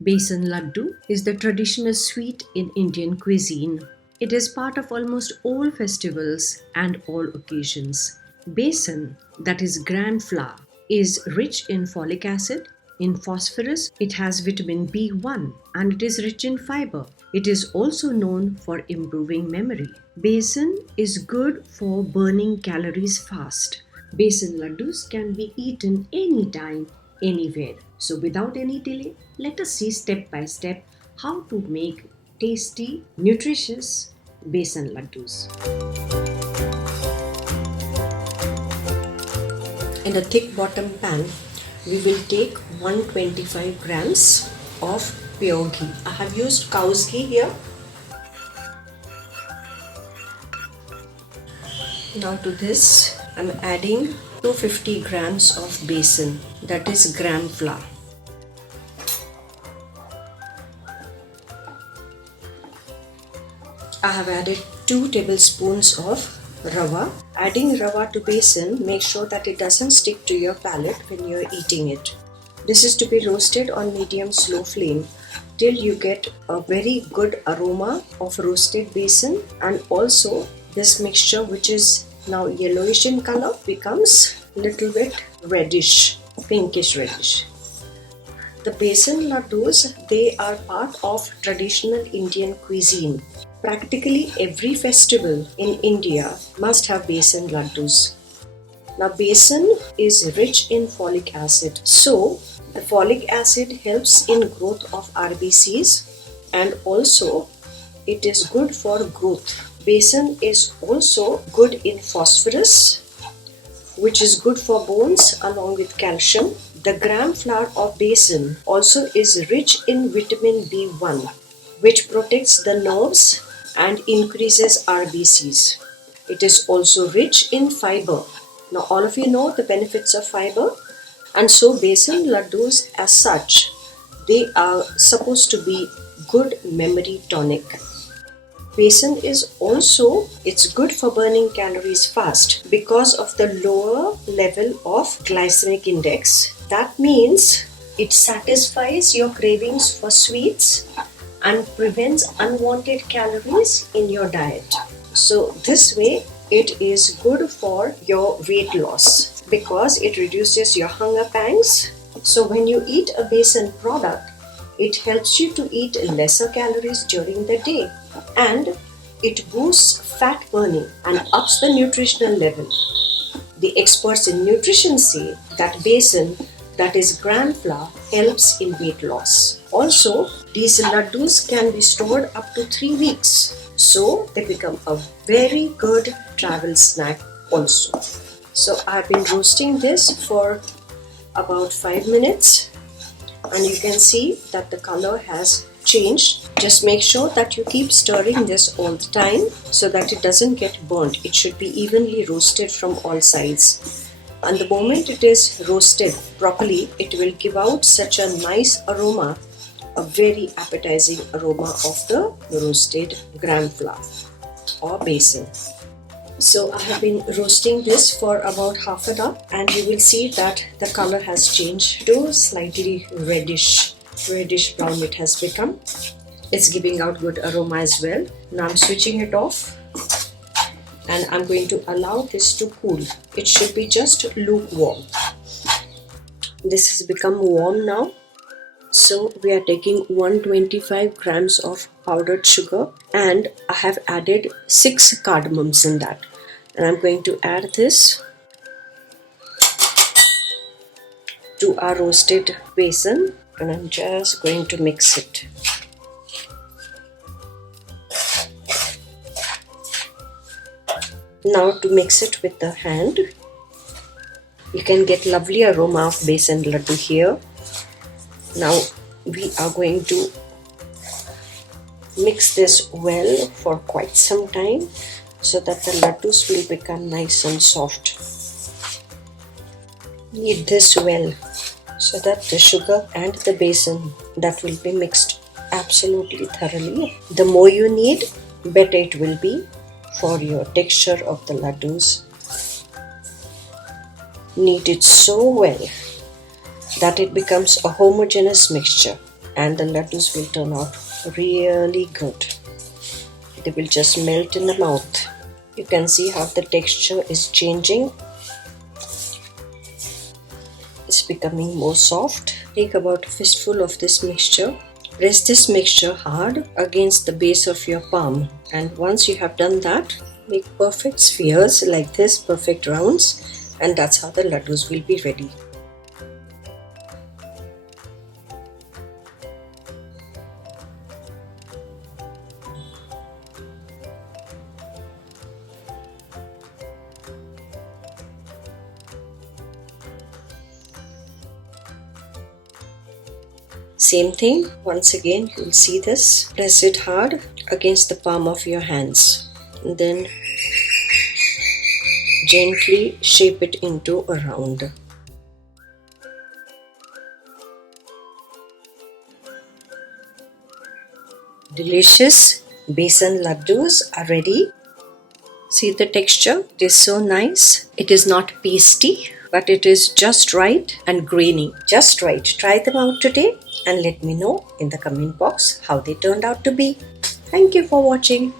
Besan laddu is the traditional sweet in Indian cuisine. It is part of almost all festivals and all occasions. Besan, that is gram flour, is rich in folic acid, in phosphorus, it has vitamin B1, and it is rich in fiber. It is also known for improving memory. Besan is good for burning calories fast. Besan laddus can be eaten anytime, anywhere. So, without any delay, let us see step by step how to make tasty, nutritious besan laddus. In a thick bottom pan, we will take 125 grams of pure ghee. I have used cow's ghee here. Now to this, I'm adding 250 grams of besan, that is gram flour. I have added 2 tablespoons of rava. Adding rava to besan, make sure that it doesn't stick to your palate when you're eating it. This is to be roasted on medium slow flame till you get a very good aroma of roasted besan, and also this mixture, which is now yellowish in color, becomes little bit reddish, pinkish reddish. The besan laddus, they are part of traditional Indian cuisine. Practically every festival in India must have besan laddus. Now, besan is rich in folic acid. So, the folic acid helps in growth of RBCs, and also it is good for growth. Besan is also good in phosphorus, which is good for bones along with calcium. The gram flour of besan also is rich in vitamin B1, which protects the nerves and increases RBCs. It is also rich in fiber. Now, all of you know the benefits of fiber, and so besan laddus, as such, they are supposed to be good memory tonic. Besan is also, it's good for burning calories fast because of the lower level of glycemic index. That means it satisfies your cravings for sweets and prevents unwanted calories in your diet. So this way it is good for your weight loss because it reduces your hunger pangs. So when you eat a besan product, it helps you to eat lesser calories during the day, and it boosts fat burning and ups the nutritional level. The experts in nutrition say that besan, that is gram flour, helps in weight loss. Also, these laddus can be stored up to 3 weeks, so they become a very good travel snack also. So I've been roasting this for about 5 minutes, and you can see that the color has changed. Just make sure that you keep stirring this all the time so that it doesn't get burnt. It should be evenly roasted from all sides. And the moment it is roasted properly, it will give out such a nice aroma, a very appetizing aroma of the roasted gram flour or besan. So I have been roasting this for about half an hour, and you will see that the color has changed to slightly reddish brown it has become. It's giving out good aroma as well. Now I'm switching it off, and I'm going to allow this to cool. It should be just lukewarm. This has become warm now. So we are taking 125 grams of powdered sugar, and I have added 6 cardamoms in that. And I'm going to add this to our roasted besan, and I'm just going to mix it. Now to mix it with the hand, you can get lovely aroma of besan laddu here. Now we are going to mix this well for quite some time so that the laddus will become nice and soft. Knead this well so that the sugar and the besan, that will be mixed absolutely thoroughly. The more you knead, better it will be for your texture of the laddus. Knead it so well that it becomes a homogeneous mixture, and the laddus will turn out really good. They will just melt in the mouth. You can see how the texture is changing. It's becoming more soft. Take about a fistful of this mixture. Press this mixture hard against the base of your palm, and once you have done that, make perfect spheres like this, perfect rounds, and that's how the laddus will be ready. Same thing, once again you'll see this. Press it hard against the palm of your hands, and then gently shape it into a round. Delicious besan laddus are ready. See the texture? It is so nice. It is not pasty, but it is just right and grainy. Just right. Try them out today and let me know in the comment box how they turned out to be. Thank you for watching.